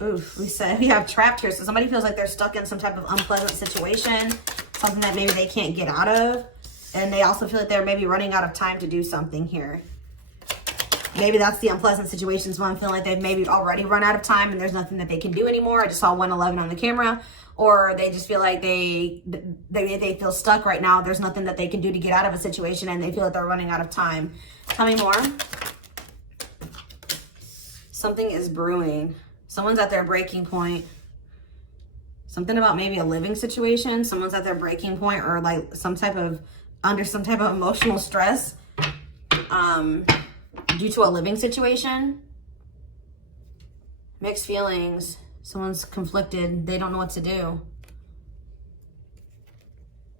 Oof, we have trapped here. So somebody feels like they're stuck in some type of unpleasant situation, something that maybe they can't get out of. And they also feel like they're maybe running out of time to do something here. Maybe that's the unpleasant situation. So I'm feeling like they've maybe already run out of time and there's nothing that they can do anymore. I just saw 111 on the camera. Or they just feel like they feel stuck right now. There's nothing that they can do to get out of a situation and they feel like they're running out of time. Tell me more. Something is brewing. Someone's at their breaking point. Something about maybe a living situation. Someone's at their breaking point or like under some type of emotional stress due to a living situation. Mixed feelings. Someone's conflicted. They don't know what to do.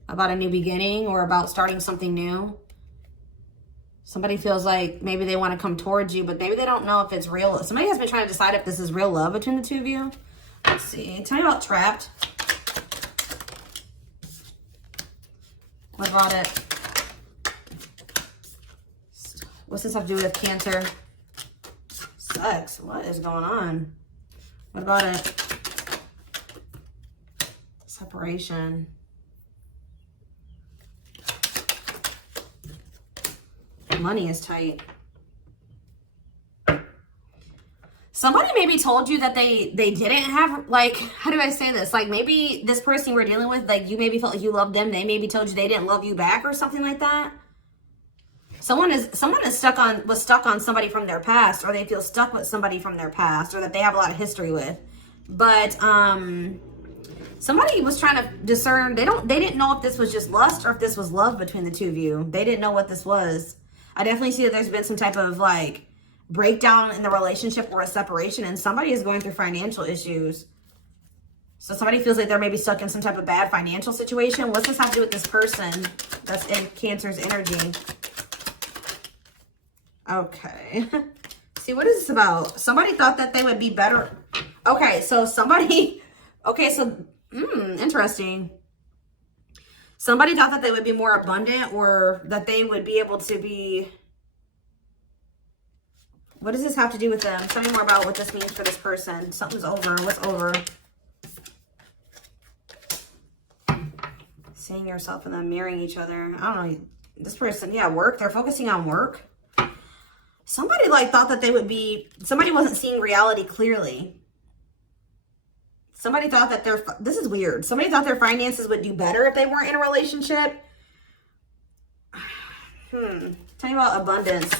About a new beginning or about starting something new. Somebody feels like maybe they want to come towards you, but maybe they don't know if it's real. Somebody has been trying to decide if this is real love between the two of you. Let's see. Tell me about trapped. What about it? What's this have to do with Cancer? Sex. What is going on? What about it? Separation. Money is tight. Somebody maybe told you that they didn't have, like, how do I say this? Like maybe this person you were dealing with, like you maybe felt like you loved them. They maybe told you they didn't love you back or something like that. Someone was stuck on somebody from their past, or they feel stuck with somebody from their past, or that they have a lot of history with. But somebody was trying to discern. They didn't know if this was just lust or if this was love between the two of you. They didn't know what this was. I definitely see that there's been some type of like breakdown in the relationship or a separation, and somebody is going through financial issues. So somebody feels like they're maybe stuck in some type of bad financial situation. What's this have to do with this person that's in Cancer's energy? Okay. See, what is this about? Somebody thought that they would be better. Okay, so interesting. Somebody thought that they would be more abundant, or that they would be able to be... What does this have to do with them? Tell me more about what this means for this person. Something's over. What's over? Seeing yourself and them mirroring each other. I don't know. This person, yeah, work. They're focusing on work. Somebody like thought that they would be... Somebody wasn't seeing reality clearly. Somebody thought that this is weird. Somebody thought their finances would do better if they weren't in a relationship. Tell me about abundance.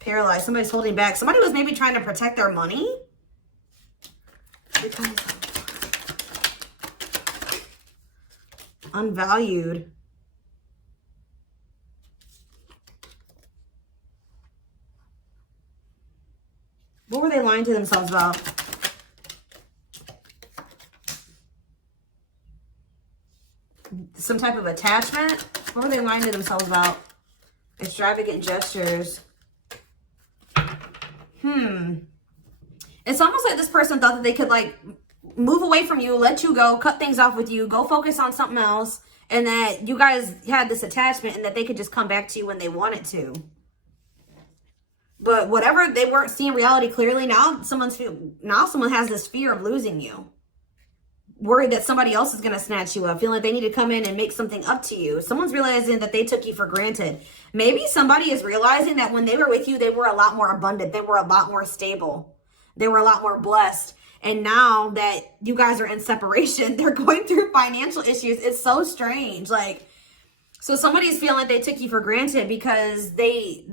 Paralyzed. Somebody's holding back. Somebody was maybe trying to protect their money. Unvalued. What were they lying to themselves about? Some type of attachment? What were they lying to themselves about? Extravagant gestures. It's almost like this person thought that they could like move away from you, let you go, cut things off with you, go focus on something else, and that you guys had this attachment and that they could just come back to you when they wanted to. But whatever, they weren't seeing reality clearly. Now someone has this fear of losing you. Worried that somebody else is going to snatch you up, feeling like they need to come in and make something up to you. Someone's realizing that they took you for granted. Maybe somebody is realizing that when they were with you, they were a lot more abundant. They were a lot more stable. They were a lot more blessed. And now that you guys are in separation, they're going through financial issues. It's so strange. Like, so somebody's feeling like they took you for granted because they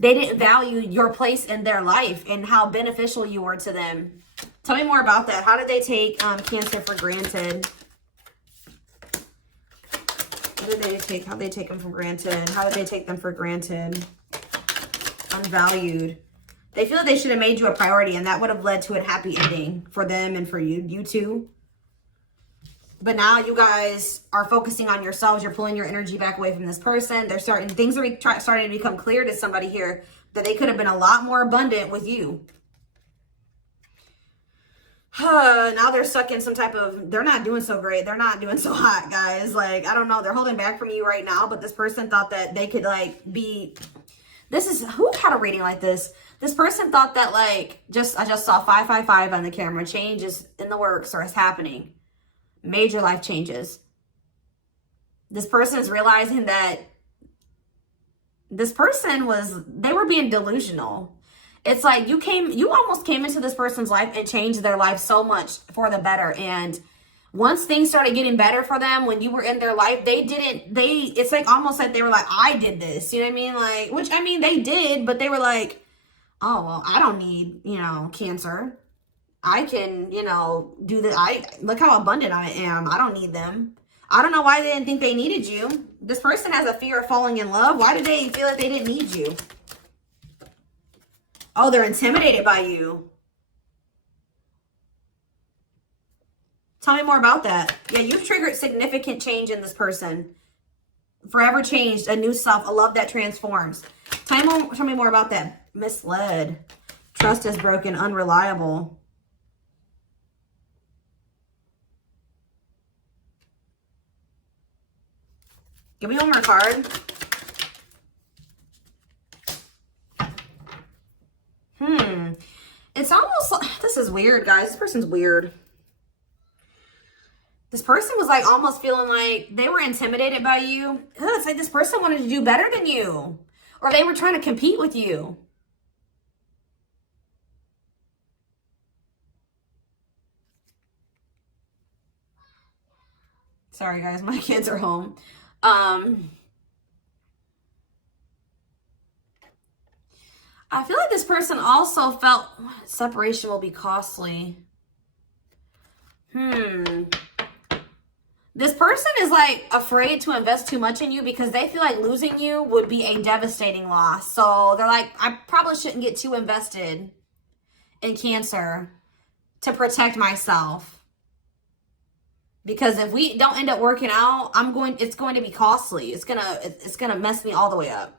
didn't value your place in their life and how beneficial you were to them. Tell me more about that. How did they take Cancer for granted? What did they take? How did they take them for granted? How did they take them for granted? Unvalued. They feel that they should have made you a priority, and that would have led to a happy ending for them and for you two. But now you guys are focusing on yourselves. You're pulling your energy back away from this person. Things are starting to become clear to somebody here that they could have been a lot more abundant with you. Now they're stuck in some type of, they're not doing so great. They're not doing so hot, guys. Like, I don't know. They're holding back from you right now, but this person thought that they could like be, who had a reading like this? This person thought that like, I just saw 555 on the camera. Change is in the works or is happening. Major life changes. This person is realizing that this person they were being delusional. It's like you almost came into this person's life and changed their life so much for the better. And once things started getting better for them, when you were in their life, it's like almost like they were like, I did this. You know what I mean? Like, which I mean, they did, but they were like, oh, well, I don't need, Cancer. I can, do that. Look how abundant I am. I don't need them. I don't know why they didn't think they needed you. This person has a fear of falling in love. Why did they feel like they didn't need you? Oh, they're intimidated by you. Tell me more about that. Yeah, you've triggered significant change in this person. Forever changed, a new self, a love that transforms. Tell me more about that. Misled. Trust is broken, unreliable. Give me one more card. It's almost like, this is weird, guys. This person's weird. This person was like almost feeling like they were intimidated by you. Ugh, it's like this person wanted to do better than you. Or they were trying to compete with you. Sorry, guys. My kids are home. I feel like this person also felt separation will be costly. This person is like afraid to invest too much in you because they feel like losing you would be a devastating loss. So they're like, I probably shouldn't get too invested in Cancer to protect myself. Because if we don't end up working out, it's going to be costly. It's gonna mess me all the way up.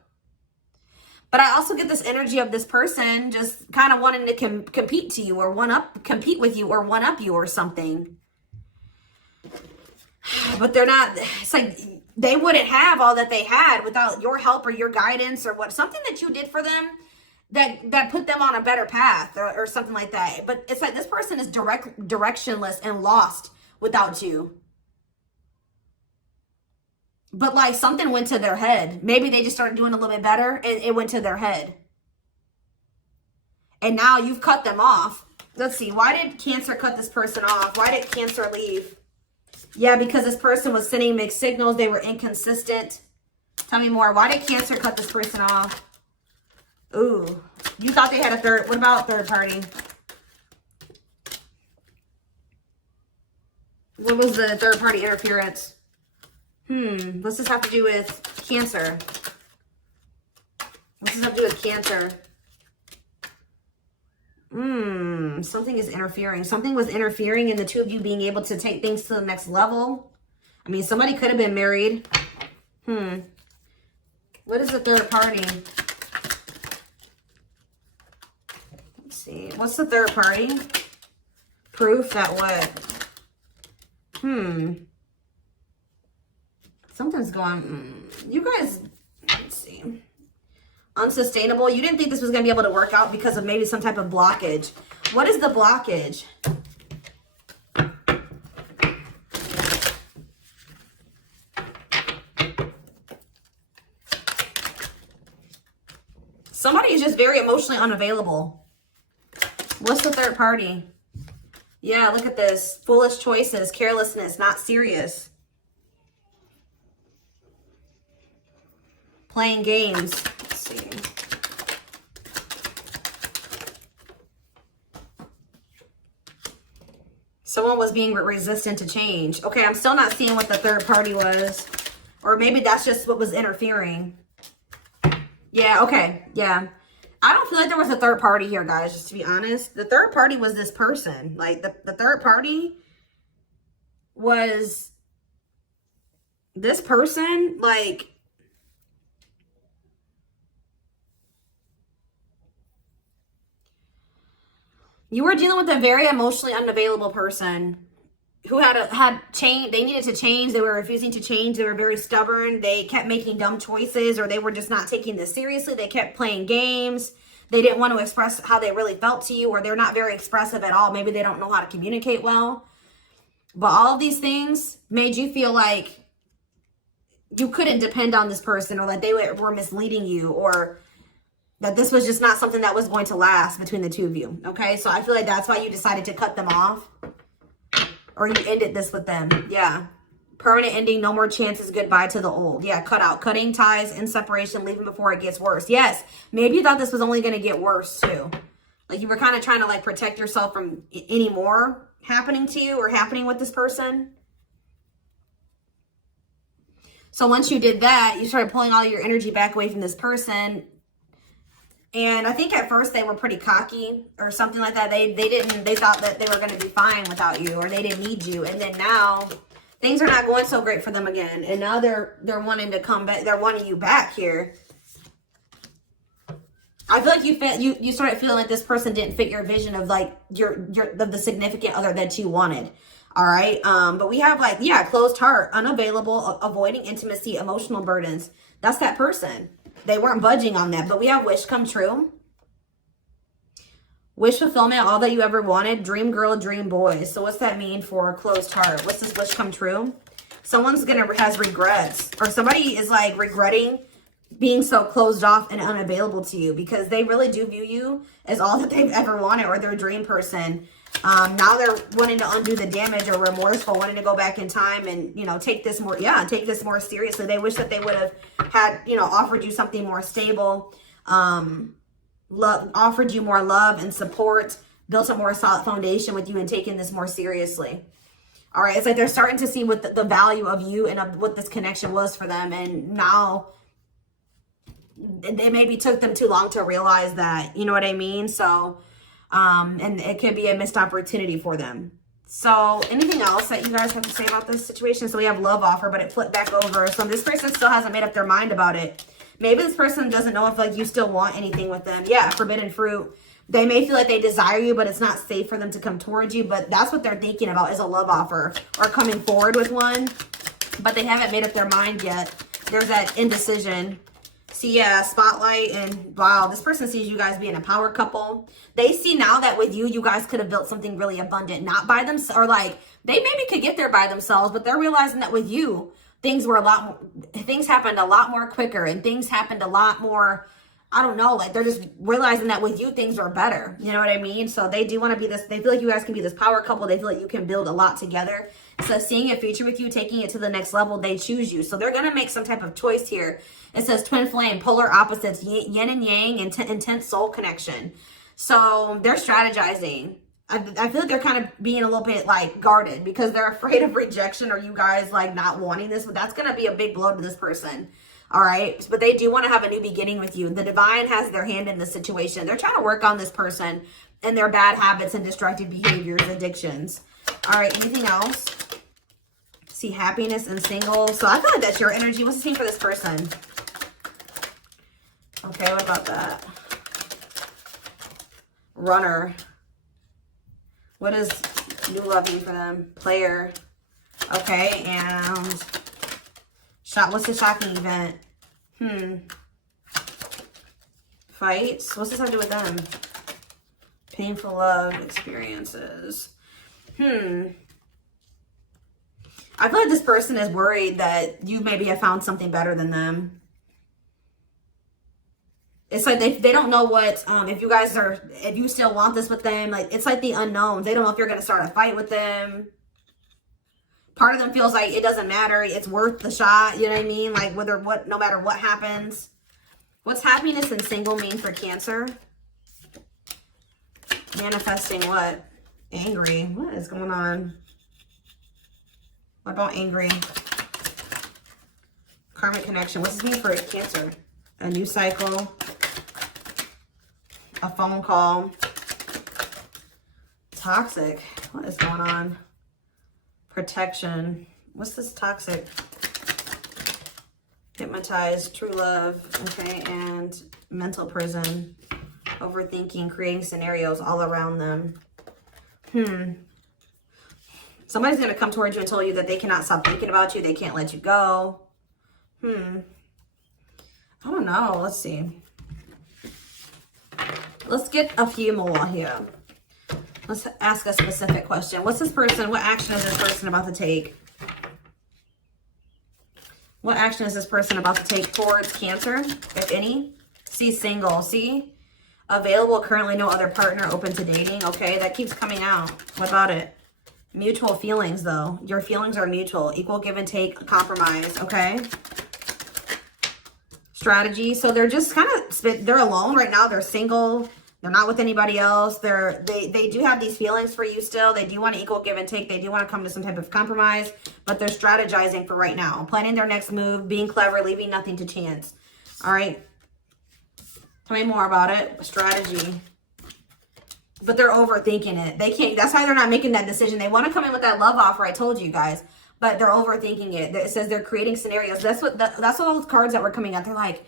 But I also get this energy of this person just kind of wanting to compete to you or compete with you or one up you or something. But they're not, it's like they wouldn't have all that they had without your help or your guidance or something that you did for them that put them on a better path or something like that. But it's like this person is directionless and lost without you. But like something went to their head. Maybe they just started doing a little bit better and it went to their head. And now you've cut them off. Let's see. Why did Cancer cut this person off? Why did Cancer leave? Yeah, because this person was sending mixed signals. They were inconsistent. Tell me more. Why did Cancer cut this person off? Ooh. You thought they had a third. What about third party? What was the third party interference? What's this have to do with Cancer? What's this have to do with Cancer? Something is interfering. Something was interfering in the two of you being able to take things to the next level. I mean, somebody could have been married. What is the third party? Let's see. What's the third party? Proof that what? Something's going, you guys, let's see. Unsustainable. You didn't think this was going to be able to work out because of maybe some type of blockage. What is the blockage? Somebody is just very emotionally unavailable. What's the third party? Yeah, look at this. Foolish choices, carelessness, not serious. Playing games. Let's see. Someone was being resistant to change. Okay, I'm still not seeing what the third party was. Or maybe that's just what was interfering. Yeah, okay. Yeah. I don't feel like there was a third party here, guys, just to be honest. The third party was this person. Like, the third party was this person. Like, you were dealing with a very emotionally unavailable person who had change. They needed to change. They were refusing to change. They were very stubborn. They kept making dumb choices, or they were just not taking this seriously. They kept playing games. They didn't want to express how they really felt to you, or they're not very expressive at all. Maybe they don't know how to communicate well. But all of these things made you feel like you couldn't depend on this person, or that they were misleading you, or that this was just not something that was going to last between the two of you. Okay, so I feel like that's why you decided to cut them off, or you ended this with them. Yeah. Permanent ending, no more chances, goodbye to the old. Yeah, cut out. Cutting ties, in separation, leaving before it gets worse. Yes, maybe you thought this was only going to get worse too. Like you were kind of trying to like protect yourself from any more happening to you or happening with this person. So once you did that, you started pulling all your energy back away from this person. And I think at first they were pretty cocky or something like that. They thought that they were going to be fine without you, or they didn't need you. And then now things are not going so great for them again. And now they're wanting to come back. They're wanting you back here. I feel like you started feeling like this person didn't fit your vision of like the significant other that you wanted. All right. But we have like, yeah, closed heart, unavailable, avoiding intimacy, emotional burdens. That's that person. They weren't budging on that. But we have wish come true. Wish fulfillment, all that you ever wanted. Dream girl, dream boy. So what's that mean for closed heart? What's this wish come true? Someone's has regrets, or somebody is like regretting being so closed off and unavailable to you, because they really do view you as all that they've ever wanted, or their dream person. Now they're wanting to undo the damage, or remorseful, wanting to go back in time and, you know, take this more seriously. They wish that they would have had, you know, offered you something more stable, offered you more love and support, built a more solid foundation with you, and taken this more seriously. All right. It's like they're starting to see what the value of you and of what this connection was for them. And now it maybe took them too long to realize that, you know what I mean? So, and it could be a missed opportunity for them. So anything else that you guys have to say about this situation? So we have love offer, but it flipped back over. So this person still hasn't made up their mind about it. Maybe this person doesn't know if like you still want anything with them. Yeah, forbidden fruit. They may feel like they desire you, but it's not safe for them to come towards you. But that's what they're thinking about, is a love offer or coming forward with one. But they haven't made up their mind yet. There's that indecision. See, yeah, spotlight, and wow, this person sees you guys being a power couple. They see now that with you, you guys could have built something really abundant, not by themselves, or like they maybe could get there by themselves, but they're realizing that with you, things happened a lot more quicker, and things happened a lot more, I don't know, like they're just realizing that with you, things are better. You know what I mean? So they do want to be this, they feel like you guys can be this power couple. They feel like you can build a lot together. So seeing a future with you, taking it to the next level, they choose you. So they're going to make some type of choice here. It says twin flame, polar opposites, yin and yang, intense soul connection. So they're strategizing. I feel like they're kind of being a little bit like guarded, because they're afraid of rejection, or you guys like not wanting this. But that's going to be a big blow to this person. All right. But they do want to have a new beginning with you. The divine has their hand in this situation. They're trying to work on this person and their bad habits and destructive behaviors, addictions. All right. Anything else? See, happiness and single. So I feel like that's your energy. What's the thing for this person? Okay. What about that? Runner. What does new love mean for them? Player. Okay. And what's the shocking event? Fights. What's this have to do with them? Painful love experiences. I feel like this person is worried that you maybe have found something better than them. It's like they don't know what, if you still want this with them. Like, it's like the unknowns. They don't know if you're going to start a fight with them. Part of them feels like it doesn't matter. It's worth the shot. You know what I mean? Like no matter what happens. What's happiness and single mean for Cancer? Manifesting what? Angry. What is going on? What about angry? Karmic connection. What's this mean for Cancer? A new cycle. A phone call. Toxic. What is going on? Protection. What's this toxic? Hypnotized, true love. Okay, and mental prison. Overthinking, creating scenarios all around them. Somebody's going to come towards you and tell you that they cannot stop thinking about you. They can't let you go. I don't know. Let's see. Let's get a few more here. Let's ask a specific question. What's this person, what action is this person about to take? What action is this person about to take towards Cancer, if any? See, single. See? Available, currently no other partner, open to dating. Okay, that keeps coming out. What about it? Mutual feelings, though. Your feelings are mutual. Equal give and take, compromise. Okay? Strategy. So they're just kind of, they're alone right now. They're single. They're not with anybody else. They do have these feelings for you still. They do want to equal give and take. They do want to come to some type of compromise, but they're strategizing for right now. Planning their next move, being clever, leaving nothing to chance. All right. Tell me more about it. Strategy. But they're overthinking it. They can't, that's why they're not making that decision. They want to come in with that love offer, I told you guys, but they're overthinking it. It says they're creating scenarios. That's what those cards that were coming out. They're like,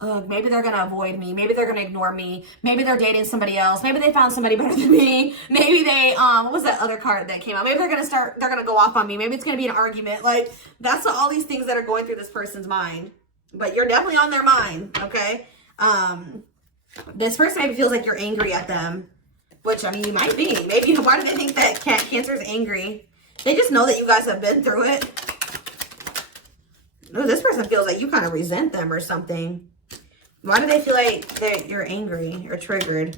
maybe they're going to avoid me. Maybe they're going to ignore me. Maybe they're dating somebody else. Maybe they found somebody better than me. Maybe they, what was that other card that came out? Maybe they're going to go off on me. Maybe it's going to be an argument. Like, that's all these things that are going through this person's mind. But you're definitely on their mind, okay? This person maybe feels like you're angry at them, which, I mean, you might be. Maybe, why do they think that Cancer is angry? They just know that you guys have been through it. Ooh, this person feels like you kind of resent them or something. Why do they feel like you're angry or triggered?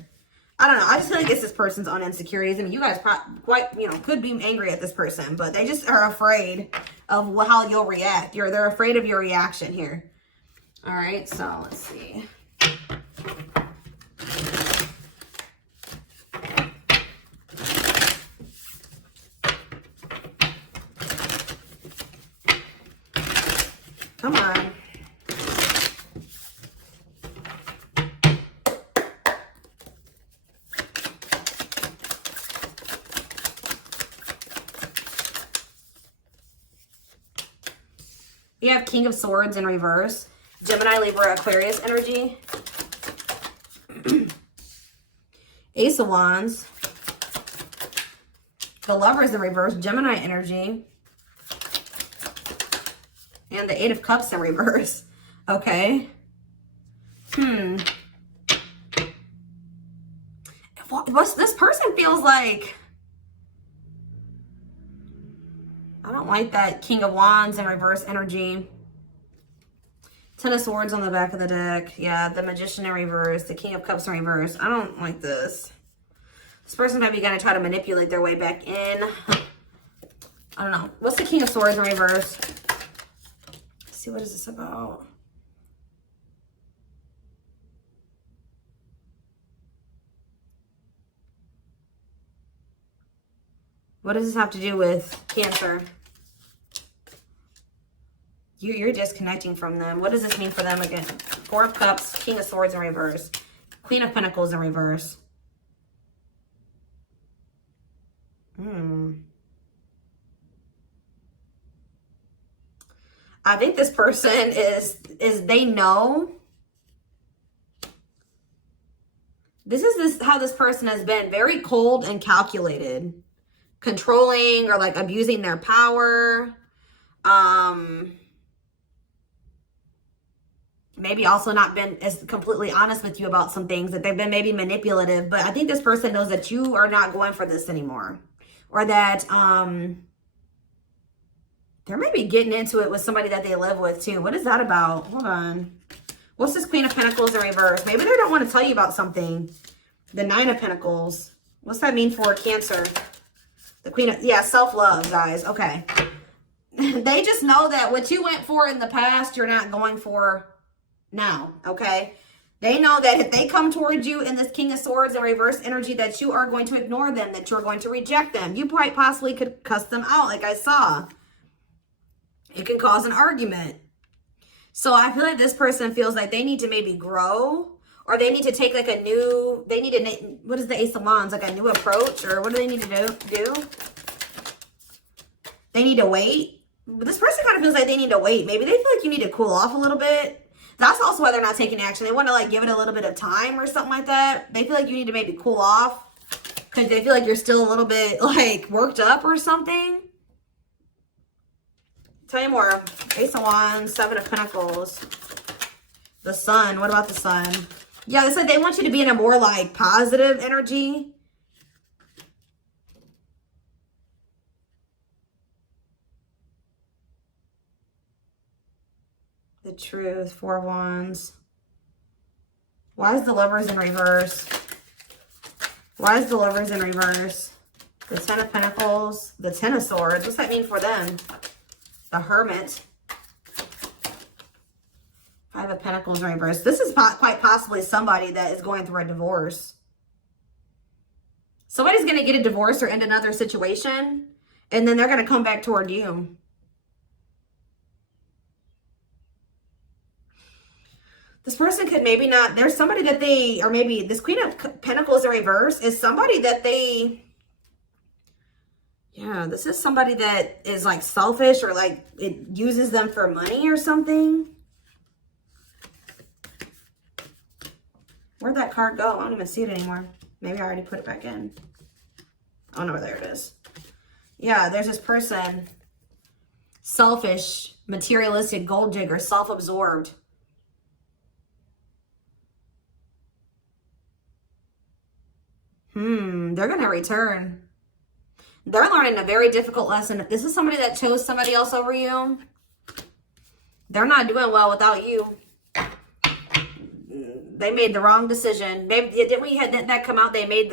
I don't know. I just feel like it's this person's own insecurities. I mean, you guys could be angry at this person, but they just are afraid of how you'll react. They're afraid of your reaction here. All right, so let's see. Come on. We have King of Swords in reverse. Gemini, Libra, Aquarius energy. Ace of Wands. The Lovers in reverse. Gemini energy. And the Eight of Cups in reverse. Okay. This person feels like... I don't like that King of Wands in reverse energy. Ten of Swords on the back of the deck. Yeah, the Magician in reverse. The King of Cups in reverse. I don't like this. This person might be going to try to manipulate their way back in. I don't know. What's the King of Swords in reverse? Let's see, what is this about? What does this have to do with Cancer? You're disconnecting from them. What does this mean for them again? Four of Cups, King of Swords in reverse. Queen of Pentacles in reverse. I think this person is they know. This is how this person has been. Very cold and calculated. Controlling or like abusing their power. Maybe also not been as completely honest with you about some things, that they've been maybe manipulative, but I think this person knows that you are not going for this anymore, or that they're maybe getting into it with somebody that they live with too. What is that about? Hold on. What's this Queen of Pentacles in reverse? Maybe they don't want to tell you about something. The Nine of Pentacles. What's that mean for Cancer? The Queen of, yeah, self-love, guys. Okay. They just know that what you went for in the past, you're not going for now, okay? They know that if they come towards you in this King of Swords and reverse energy, that you are going to ignore them, that you're going to reject them. You quite possibly could cuss them out, like I saw. It can cause an argument. So I feel like this person feels like they need to maybe grow, or they need to take like a new, they need to, what is the Ace of Wands? Like a new approach, or what do they need to do? They need to wait. But this person kind of feels like they need to wait. Maybe they feel like you need to cool off a little bit. That's also why they're not taking action. They want to like give it a little bit of time or something like that. They feel like you need to maybe cool off because they feel like you're still a little bit like worked up or something. Tell you more. Ace of Wands, Seven of Pentacles. The Sun. What about the Sun? Yeah, it's like they want you to be in a more like positive energy. The Truth, 4 of Wands. Why is the Lovers in reverse? Why is the Lovers in reverse? The 10 of Pentacles, the 10 of Swords. What's that mean for them? The Hermit. 5 of Pentacles in reverse. This is quite possibly somebody that is going through a divorce. Somebody's going to get a divorce or end another situation, and then they're going to come back toward you. This person could maybe not, there's somebody that they, or maybe this Queen of Pentacles in reverse is somebody that they, yeah, this is somebody that is like selfish or like it uses them for money or something. Where'd that card go? I don't even see it anymore. Maybe I already put it back in. Oh no, there it is. Yeah, there's this person, selfish, materialistic, gold digger, self-absorbed. They're going to return. They're learning a very difficult lesson. If this is somebody that chose somebody else over you, they're not doing well without you. They made the wrong decision. Maybe didn't we had that come out? They made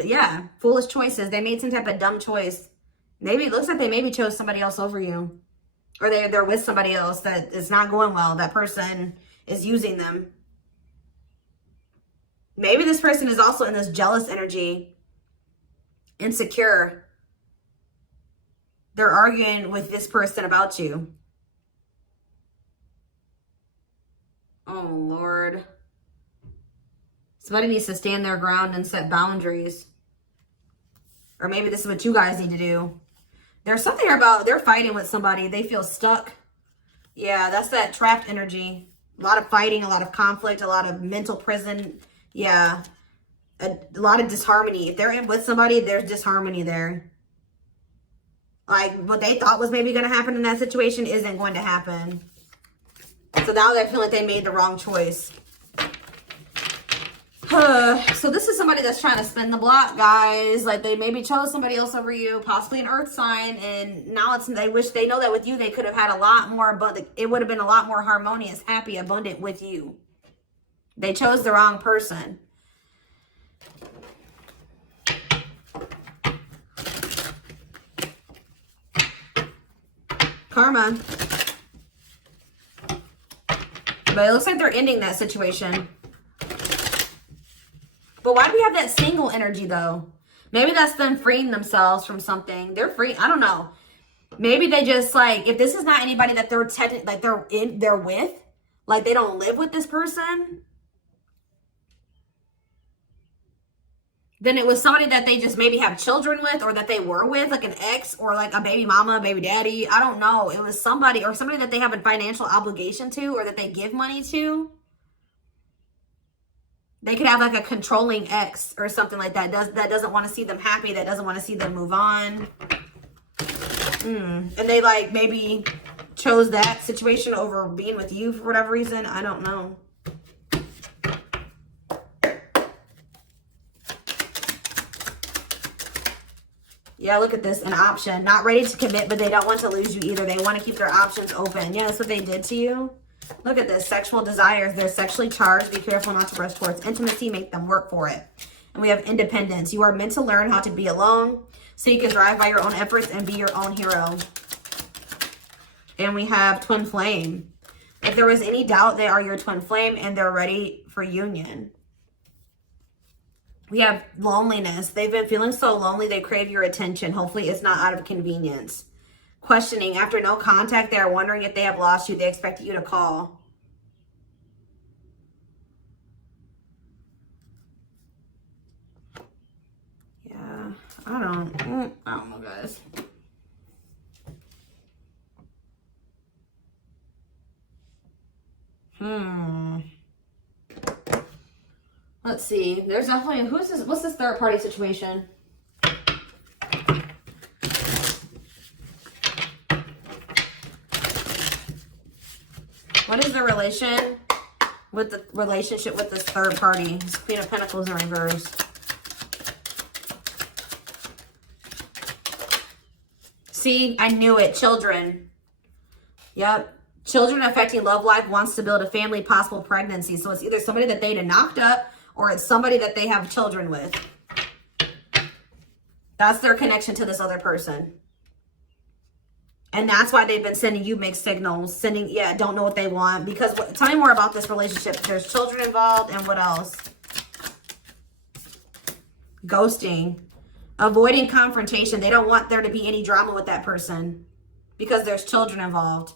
foolish choices. They made some type of dumb choice. Maybe it looks like they maybe chose somebody else over you, or they're with somebody else that is not going well. That person is using them. Maybe this person is also in this jealous energy, insecure. They're arguing with this person about you. Oh Lord. Somebody needs to stand their ground and set boundaries. Or maybe this is what you guys need to do. There's something about, they're fighting with somebody. They feel stuck. Yeah, that's that trapped energy. A lot of fighting, a lot of conflict, a lot of mental prison. Yeah, a lot of disharmony. If they're in with somebody, there's disharmony there. Like what they thought was maybe going to happen in that situation isn't going to happen. So now they feel like they made the wrong choice. So this is somebody that's trying to spin the block, guys. Like they maybe chose somebody else over you, possibly an earth sign, and now they wish they know that with you they could have had a lot more, but it would have been a lot more harmonious, happy, abundant with you. They chose the wrong person. Karma. But it looks like they're ending that situation. But why do we have that single energy though? Maybe that's them freeing themselves from something. They're free. I don't know. Maybe they just like, if this is not anybody that they're they're with, like they don't live with this person, then it was somebody that they just maybe have children with, or that they were with, like an ex, or like a baby mama, baby daddy. I don't know. It was somebody, or somebody that they have a financial obligation to, or that they give money to. They could have like a controlling ex or something like that. That doesn't want to see them happy. That doesn't want to see them move on. And they like maybe chose that situation over being with you for whatever reason. I don't know. Yeah, look at this. An option. Not ready to commit, but they don't want to lose you either. They want to keep their options open. Yeah, that's what they did to you. Look at this. Sexual desires. They're sexually charged. Be careful not to rush towards intimacy. Make them work for it. And we have independence. You are meant to learn how to be alone so you can thrive by your own efforts and be your own hero. And we have twin flame. If there was any doubt, they are your twin flame and they're ready for union. We have loneliness. They've been feeling so lonely, they crave your attention. Hopefully it's not out of convenience. Questioning. After no contact, they are wondering if they have lost you. They expect you to call. Yeah, I don't know, guys. Let's see. There's definitely, what's this third party situation? What is the relation with the relationship with this third party. Queen of Pentacles in reverse. See, I knew it. Children. Yep. Children affecting love life, wants to build a family, possible pregnancy. So it's either somebody that they knocked up or it's somebody that they have children with. That's their connection to this other person. And that's why they've been sending you mixed signals. Don't know what they want. Because, tell me more about this relationship. There's children involved, and what else? Ghosting. Avoiding confrontation. They don't want there to be any drama with that person. Because there's children involved.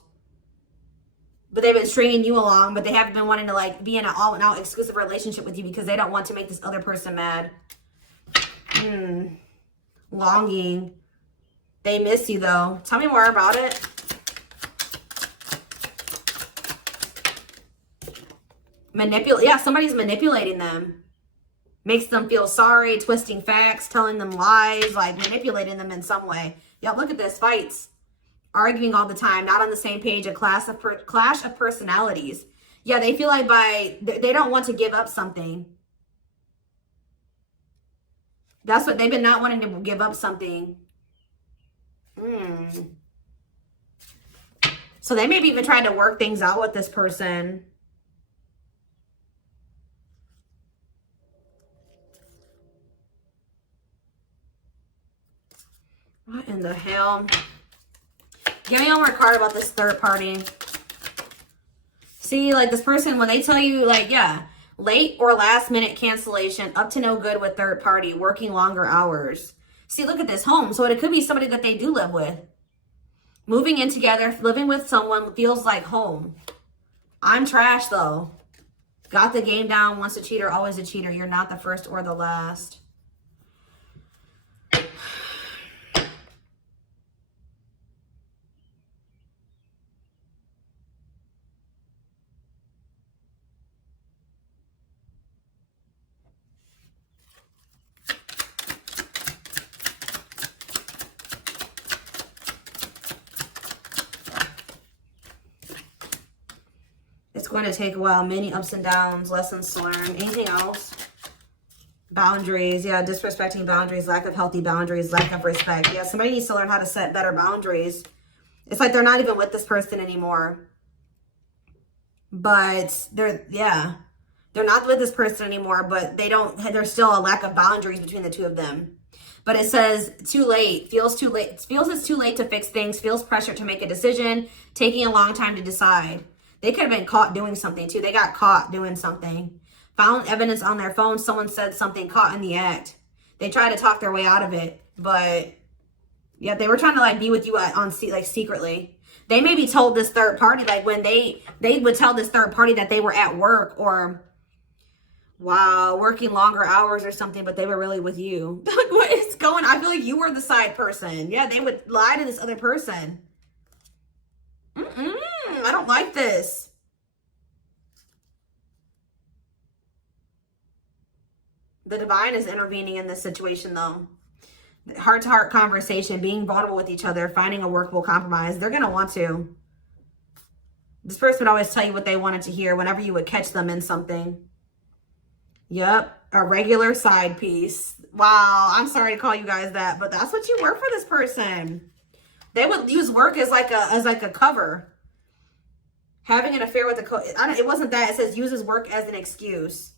But they've been stringing you along, but they haven't been wanting to, like, be in an all-out exclusive relationship with you because they don't want to make this other person mad. Longing. They miss you, though. Tell me more about it. Yeah, somebody's manipulating them. Makes them feel sorry, twisting facts, telling them lies, like manipulating them in some way. Yeah, look at this. Fights. Arguing all the time. Not on the same page. A clash of personalities. Yeah, they feel like they don't want to give up something. That's what they've been not wanting to give up something. So they may be even trying to work things out with this person. What in the hell? Give me one more card about this third party. See, like this person, when they tell you, like, yeah, late or last minute cancellation, up to no good with third party, working longer hours. See, look at this home. So it could be somebody that they do live with. Moving in together, living with someone feels like home. I'm trash, though. Got the game down. Once a cheater, always a cheater. You're not the first or the last. It's going to take a while. Many ups and downs, lessons to learn. Anything else? Boundaries. Yeah, disrespecting boundaries, lack of healthy boundaries, lack of respect. Yeah, somebody needs to learn how to set better boundaries. It's like they're not even with this person anymore. But they're not with this person anymore, but there's still a lack of boundaries between the two of them. But it says too late, feels too late, feels it's too late to fix things, feels pressure to make a decision, taking a long time to decide. They could have been caught doing something too. They got caught doing something. Found evidence on their phone. Someone said something, caught in the act. They tried to talk their way out of it. But yeah, they were trying to like be with you like secretly. They maybe told this third party, like when they would tell this third party that they were at work or wow, working longer hours or something, but they were really with you. Like, what is going on? I feel like you were the side person. Yeah, they would lie to this other person. I don't like this. The divine is intervening in this situation, though. Heart-to-heart conversation, being vulnerable with each other, finding a workable compromise. They're going to want to. This person would always tell you what they wanted to hear whenever you would catch them in something. Yep, a regular side piece. Wow, I'm sorry to call you guys that, but that's what you were for this person. They would use work as like a cover. Having an affair with it wasn't that. It says uses work as an excuse.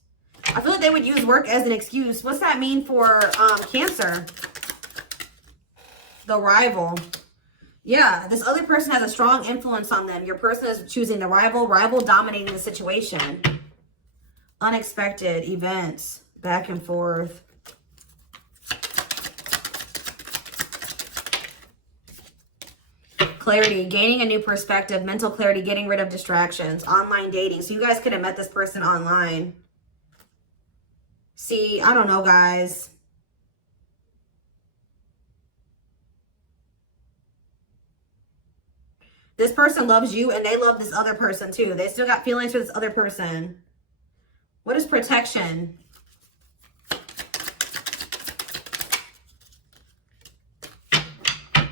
I feel like they would use work as an excuse. What's that mean for Cancer? The rival. Yeah, this other person has a strong influence on them. Your person is choosing the rival dominating the situation. Unexpected events, back and forth. Clarity, gaining a new perspective, mental clarity, getting rid of distractions, online dating. So you guys could have met this person online. See, I don't know, guys. This person loves you and they love this other person too. They still got feelings for this other person. What is protection?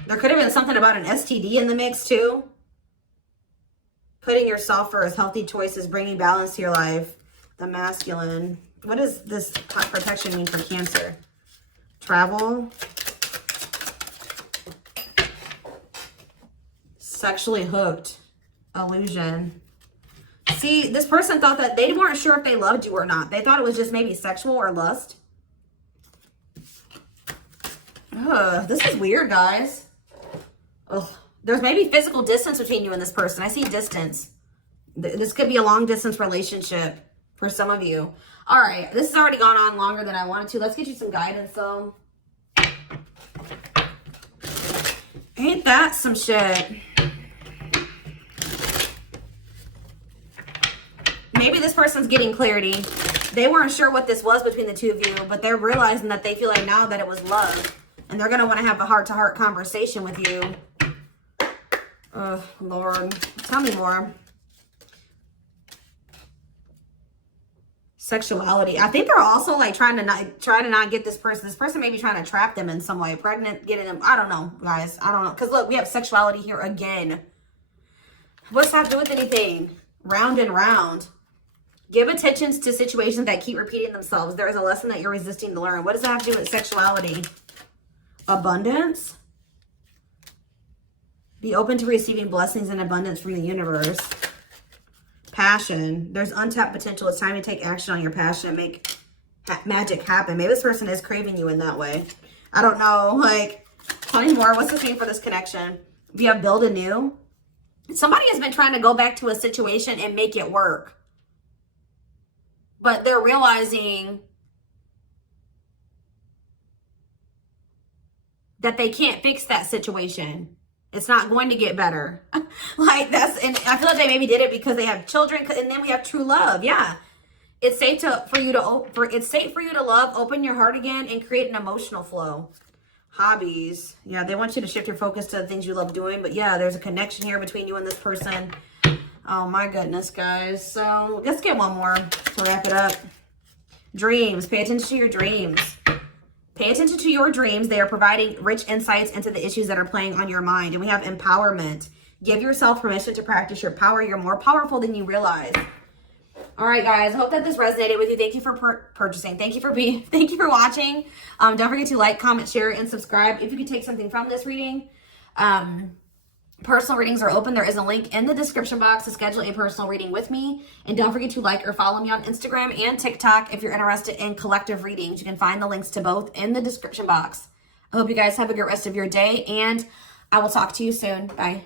There could have been something about an STD in the mix too. Putting yourself first, healthy choices, bringing balance to your life. The masculine. What does this protection mean for Cancer? Travel. Sexually hooked. Illusion. See, this person thought that they weren't sure if they loved you or not. They thought it was just maybe sexual or lust. Ugh, this is weird, guys. Ugh. There's maybe physical distance between you and this person. I see distance. This could be a long distance relationship for some of you. All right, this has already gone on longer than I wanted to. Let's get you some guidance, though. Ain't that some shit? Maybe this person's getting clarity. They weren't sure what this was between the two of you, but they're realizing that they feel like now that it was love. And they're going to want to have a heart-to-heart conversation with you. Oh, Lord. Tell me more. Sexuality. I think they're also like trying to not get this person. This person may be trying to trap them in some way. Pregnant, getting them. I don't know, guys. I don't know. Because look, we have sexuality here again. What's that have to do with anything? Round and round. Give attention to situations that keep repeating themselves. There is a lesson that you're resisting to learn. What does that have to do with sexuality? Abundance. Be open to receiving blessings and abundance from the universe. Passion. There's untapped potential. It's time to take action on your passion and make magic happen. Maybe this person is craving you in that way. I don't know. Like, tell me more. What's this mean for this connection? We have build anew. Somebody has been trying to go back to a situation and make it work. But they're realizing that they can't fix that situation. It's not going to get better. Like that's, and I feel like they maybe did it because they have children, and then we have true love. Yeah, it's safe for you to love, open your heart again, and create an emotional flow. Hobbies. Yeah, they want you to shift your focus to the things you love doing. But yeah, there's a connection here between you and this person. Oh my goodness, guys. So let's get one more to wrap it up. Dreams. Pay attention to your dreams. Pay attention to your dreams. They are providing rich insights into the issues that are playing on your mind. And we have empowerment. Give yourself permission to practice your power. You're more powerful than you realize. All right, guys. I hope that this resonated with you. Thank you for purchasing. Thank you for watching. Don't forget to like, comment, share, and subscribe. If you could take something from this reading, personal readings are open. There is a link in the description box to schedule a personal reading with me. And don't forget to like or follow me on Instagram and TikTok if you're interested in collective readings. You can find the links to both in the description box. I hope you guys have a good rest of your day, and I will talk to you soon. Bye.